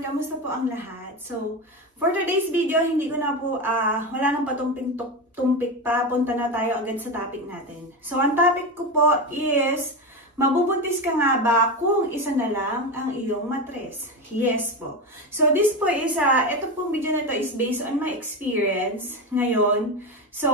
everyone! Kamusta po ang lahat? So, for today's video, hindi ko na po, wala nang patumpik pa, punta na tayo agad sa topic natin. So, ang topic ko po is, mabubuntis ka nga ba kung isa na lang ang iyong matres? Yes po. So, this po is, ito pong video na ito is based on my experience ngayon. So,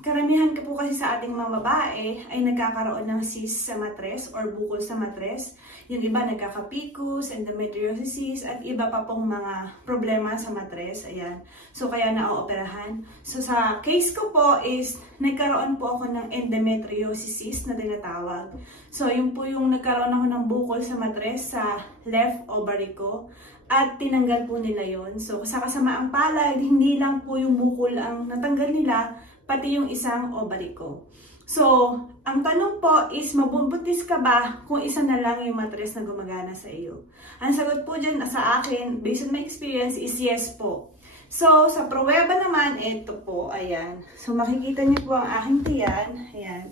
karamihan ka po kasi sa ating mga babae ay nagkakaroon ng cyst sa matres or bukol sa matres. Yung iba nagkaka-PCOS, endometriosis, at iba pa pong mga problema sa matres. Ayan. So, kaya na-ooperahan. So, sa case ko po is nagkaroon po ako ng endometriosis na tinatawag. So, yun po yung nagkaroon ako ng bukol sa matres sa left ovary ko. At tinanggal po nila yon. So, sa kasamaang palad, hindi lang po yung bukol ang natanggal nila, pati yung isang ovary ko. So, ang tanong po is, mabubuntis ka ba kung isa na lang yung matres na gumagana sa iyo? Ang sagot po dyan sa akin, based on my experience, is yes po. So, sa pruweba naman, ito po, ayan. So, makikita niyo po ang aking tiyan. Ayan.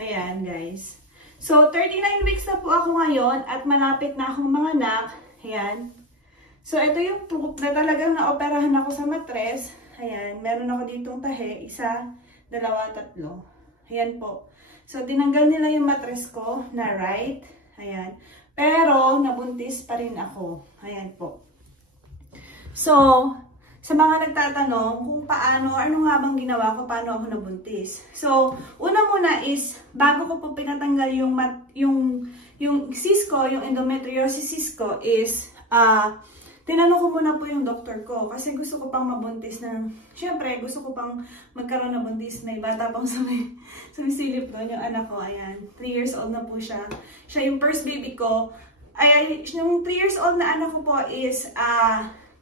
Ayan, guys. So, 39 weeks na po ako ngayon at malapit na akong manganak. Ayan. So, ito yung proof na talagang naoperahan ako sa matres. Ayan, meron ako ditong tahe. Isa, dalawa, tatlo. Ayan po. So, tinanggal nila yung matres ko na right. Ayan. Pero, nabuntis pa rin ako. Ayan po. So, sa mga nagtatanong kung paano, ano nga bang ginawa ko, paano ako nabuntis. So, una muna is, bago ko po pinatanggal yung cyst ko, yung endometriosis cyst ko is, tinanong ko muna po yung doktor ko kasi gusto ko pang mabuntis ng, syempre gusto ko pang magkaroon ng buntis. May bata pang sumisilip doon yung anak ko, ayan. 3 years old na po siya. Siya yung first baby ko. Ay, yung 3 years old na anak ko po is,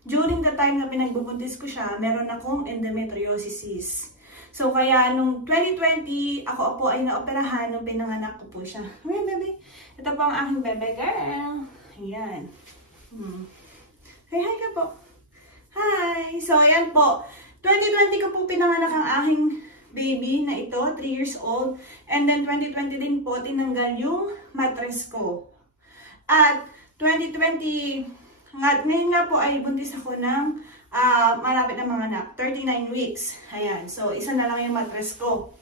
during the time na pinagbubuntis ko siya, meron akong endometriosis. So, kaya nung 2020, ako po ay naoperahan nung pinanganak ko po siya. Ayan, baby. Ito po ang aking bebe girl. Ayan. Hi ka po. Hi! So, ayan po. 2020 ko po pinanganak ang aking baby na ito, 3 years old. And then, 2020 din po, tinanggal yung matres ko. At 2020, ngayon nga po ay buntis ako ng malapit na manganak, 39 weeks. Ayan. So, isa na lang yung matres ko.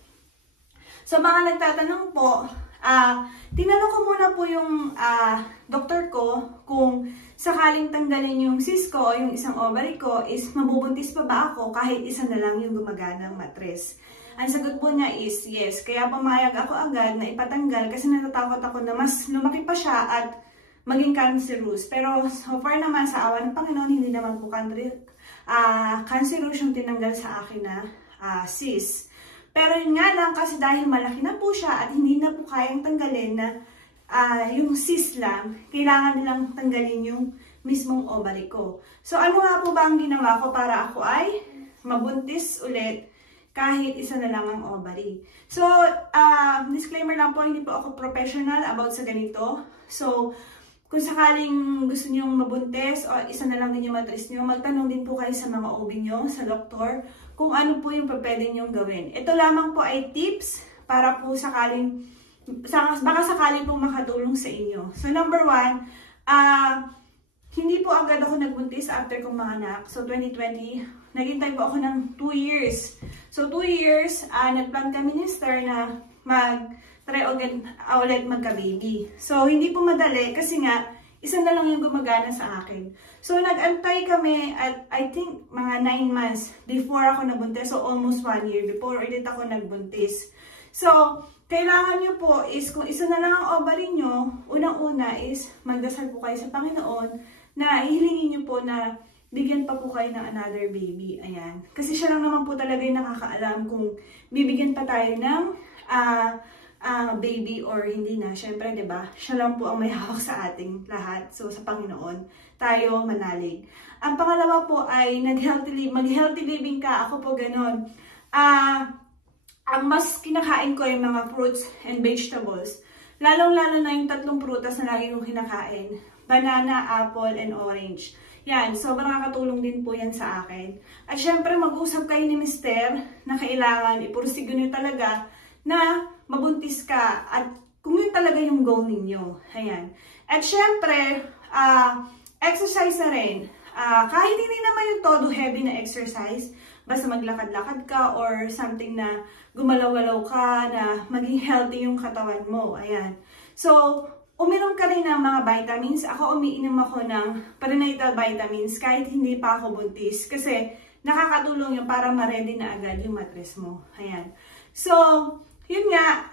So, mga nagtatanong po, tinanong ko muna po yung doktor ko kung sakaling tanggalin yung cyst ko o yung isang ovary ko is mabubuntis pa ba ako kahit isa na lang yung gumaganang matres. Ang sagot po niya is yes. Kaya pumayag ako agad na ipatanggal kasi natatakot ako na mas lumaki pa siya at maging cancerous. Pero so far naman sa awa ng Panginoon, hindi naman po cancerous yung tinanggal sa akin na cyst. Pero yun nga lang kasi dahil malaki na po siya at hindi na po kayang tanggalin na yung cyst lang, kailangan nilang tanggalin yung mismong ovary ko. So ano nga po ba ang ginawa ko para ako ay mabuntis ulit kahit isa na lang ang ovary? So disclaimer lang po, hindi po ako professional about sa ganito. So kung sakaling gusto niyong mabuntis o isa na lang din yung matres niyo, magtanong din po kayo sa mga OB niyo, sa doktor, kung ano po yung pwede niyong gawin. Ito lamang po ay tips para po sakaling, baka sakaling pong makatulong sa inyo. So number 1, hindi po agad ako nagbuntis after kong manganak. So 2020, naghintay po ako ng 2 years. So 2 years, nagplan kami ni Star na try ulit magka-baby. So, hindi po madali kasi nga, isa na lang yung gumagana sa akin. So, nag-antay kami at I think mga 9 months before ako nabuntis. So, almost 1 year before ulit ako nagbuntis. So, kailangan nyo po is, kung isa na lang ang ovary nyo, unang-una is magdasal po kayo sa Panginoon na ihilingin nyo po na bigyan pa po kayo ng another baby. Ayan. Kasi siya lang naman po talaga yung nakakaalam kung bibigyan pa tayo ng baby or hindi na. Siyempre, diba? Siya lang po ang may hawak sa ating lahat. So, sa Panginoon, tayo manalig. Ang pangalawa po ay mag-healthy living ka. Ako po ganon. Ang mas kinakain ko yung mga fruits and vegetables. Lalong-lalo na yung 3 prutas na lagi kong kinakain. Banana, apple, and orange. Yan, sobrang nakakatulong din po yan sa akin. At syempre, mag-usap kayo ni Mister na kailangan ipursige nyo talaga na mabuntis ka at kung yun talaga yung goal ninyo. Ayan. At syempre, exercise na rin. Kahit hindi naman yung todo heavy na exercise, basta maglakad-lakad ka or something na gumalaw-galaw ka, na maging healthy yung katawan mo. Ayan. So, uminom ka rin ng mga vitamins. Ako, umiinom ako ng prenatal vitamins kahit hindi pa ako buntis. Kasi, nakakatulong yun para ma-ready na agad yung mattress mo. Ayan. So, yun nga.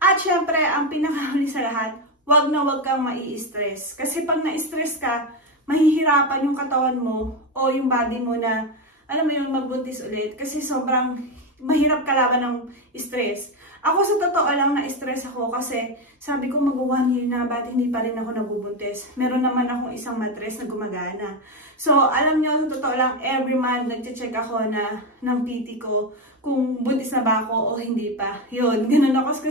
At syempre, ang pinakahuli sa lahat, wag na wag kang mai-stress. Kasi pag na-stress ka, mahihirapan yung katawan mo o yung body mo na, alam mo yun, magbuntis ulit. Kasi sobrang mahirap kalaban ng stress. Ako sa totoo lang na-stress ako kasi sabi ko mag-1 year na, ba't hindi pa rin ako nabubuntis? Meron naman akong isang mattress na gumagana. So, alam nyo, sa totoo lang, every month nagche-check ako na ng PT ko kung buntis na ba ako o hindi pa. Yun, ganun ako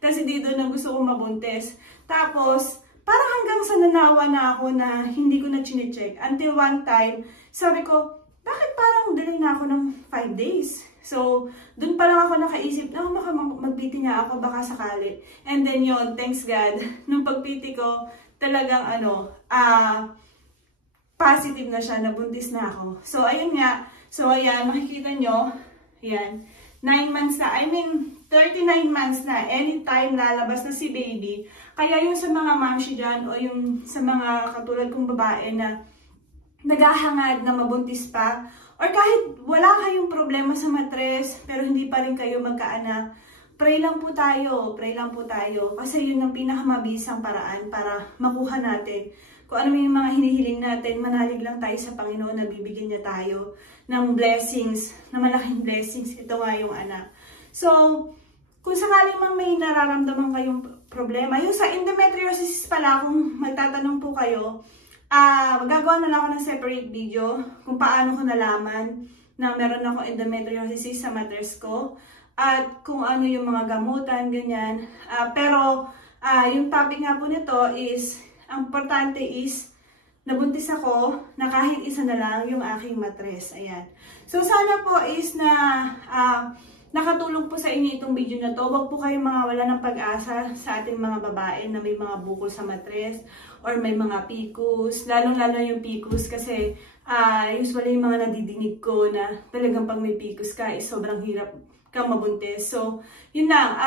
kasi dito na gusto kong mabuntis. Tapos, parang hanggang sa nanawa na ako na hindi ko na chinecheck. Until one time, sabi ko, bakit parang delay na ako ng 5 days? So, dun pa lang ako nakaisip na baka mag-PT nga ako, baka sakali. And then yun, thanks God, nung pag-PT ko, talagang positive na siya, nabuntis na ako. So, ayun nga. So, ayan, makikita nyo, ayan, 9 months na, 39 months na, anytime lalabas na si baby. Kaya yung sa mga mamshi dyan, o yung sa mga katulad kong babae na naghahangad na mabuntis pa, or kahit wala kayong problema sa mattress, pero hindi pa rin kayo magkaanak, pray lang po tayo, pray lang po tayo. Kasi yun ang pinakamabisang paraan para makuha natin. Kung ano yung mga hinihiling natin, manalig lang tayo sa Panginoon na bibigyan niya tayo ng blessings, na malaking blessings. Ito nga yung anak. So, kung sakaling man may nararamdaman kayong problema, yung sa endometriosis pala, kung magtatanong po kayo, magagawa na lang ako ng separate video kung paano ko nalaman na meron ako endometriosis sa mattress ko at kung ano yung mga gamutan, ganyan. Pero yung topic nga po nito is, ang importante is nabuntis ako na kahit isa na lang yung aking mattress. Ayan. So sana po is na nakatulong po sa inyo itong video na to. Huwag po kayong mawala ng pag-asa sa ating mga babae na may mga bukol sa mattress or may mga PCOS. Lalong-lalo yung PCOS kasi usually yung mga nadidinig ko na talagang pag may PCOS ka is sobrang hirap kang mabuntis. So, yun lang.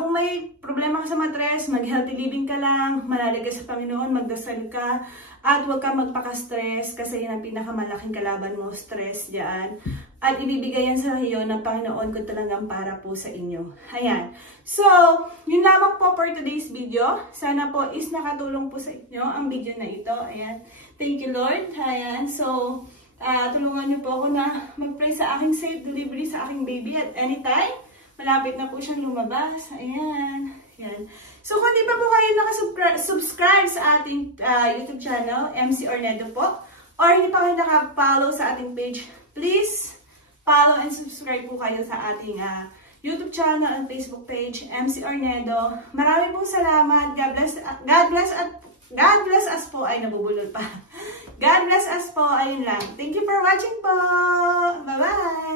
Kung may problema ka sa mattress, mag-healthy living ka lang, manalig ka sa Panginoon, magdasal ka, at huwag ka magpaka-stress kasi yan ang pinakamalaking kalaban mo, stress dyan. At ibibigay yan sa iyo ng Panginoon ko talagang para po sa inyo. Ayan. So, yun lamang po for today's video. Sana po is nakatulong po sa inyo ang video na ito. Ayan. Thank you, Lord. Ayan. So, tulungan niyo po ako na mag-pray sa aking safe delivery sa aking baby at anytime. Malapit na po siyang lumabas. Ayan. Ayan. So, kung di pa po kayo nakasubscribe sa ating YouTube channel, MC Ornedo po, or hindi pa kayo naka-follow sa ating page, please follow and subscribe po kayo sa ating YouTube channel and Facebook page, MC Ornedo. Maraming pong salamat. God bless us po. Ay, nabubulol pa. God bless us po. Ayun lang. Thank you for watching po. Bye-bye.